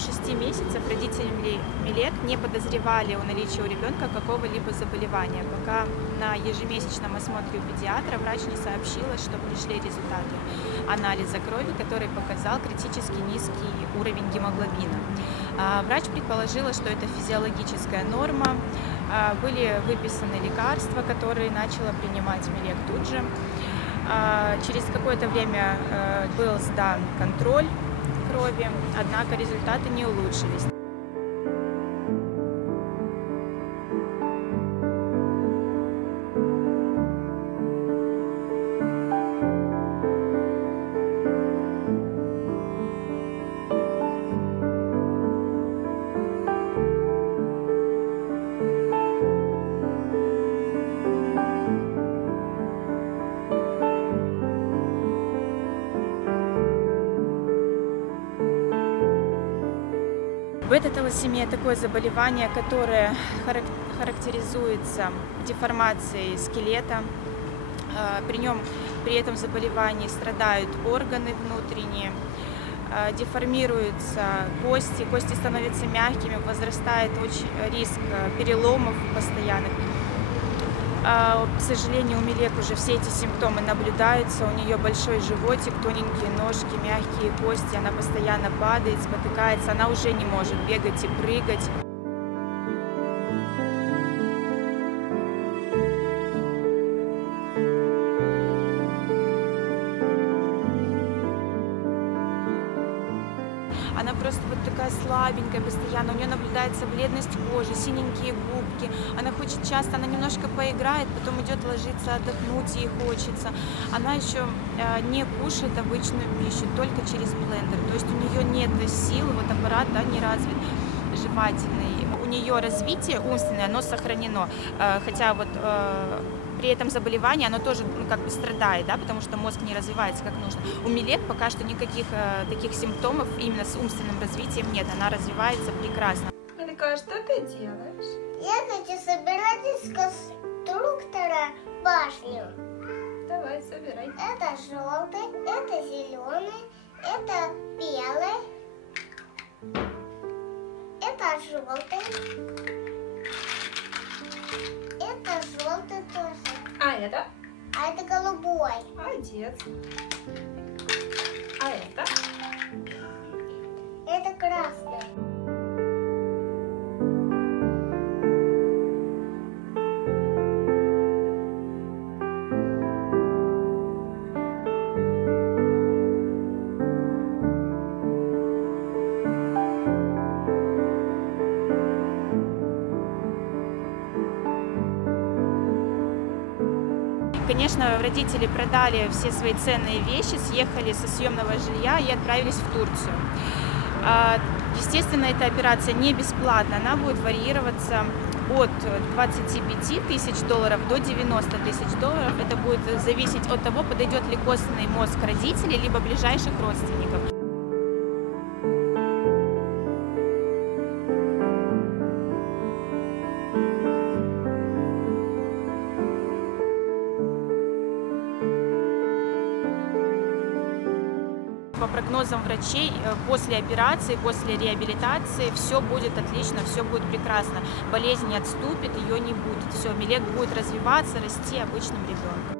6 месяцев родители Милек не подозревали о наличии у ребенка какого-либо заболевания, пока на ежемесячном осмотре у педиатра врач не сообщила, что пришли результаты анализа крови, который показал критически низкий уровень гемоглобина. Врач предположила, что это физиологическая норма. Были выписаны лекарства, которые начала принимать Милек тут же. Через какое-то время был сдан контроль крови, однако результаты не улучшились. Бета-талассемия – такое заболевание, которое характеризуется деформацией скелета. При этом заболевании страдают органы внутренние, деформируются кости становятся мягкими, возрастает риск переломов постоянных. К сожалению, у Милек уже все эти симптомы наблюдаются. У нее большой животик, тоненькие ножки, мягкие кости. Она постоянно падает, спотыкается. Она уже не может бегать и прыгать. Она просто вот такая слабенькая постоянно, у нее наблюдается бледность кожи, синенькие губки. Она хочет часто, она немножко поиграет, потом идет ложиться, отдохнуть ей хочется. Она еще не кушает обычную пищу, только через блендер. То есть у нее нет сил, вот аппарат не развит жевательный. У нее развитие умственное, оно сохранено, хотя вот при этом заболевании оно тоже как бы страдает, да, потому что мозг не развивается как нужно. У Милек пока что никаких таких симптомов именно с умственным развитием нет, она развивается прекрасно. Милка, что ты делаешь? Я хочу собирать из конструктора башню. Давай, собирай. Это желтый, это зеленый, это белый, это желтый, это желтый тоже. А это? А это голубой. Молодец. А это? Это красный. Конечно, родители продали все свои ценные вещи, съехали со съемного жилья и отправились в Турцию. Естественно, эта операция не бесплатна, она будет варьироваться от 25 тысяч долларов до 90 тысяч долларов. Это будет зависеть от того, подойдет ли костный мозг родителей, либо ближайших родственников. По прогнозам врачей, после операции, после реабилитации все будет отлично, все будет прекрасно. Болезнь не отступит, ее не будет. Все, Милек будет развиваться, расти обычным ребенком.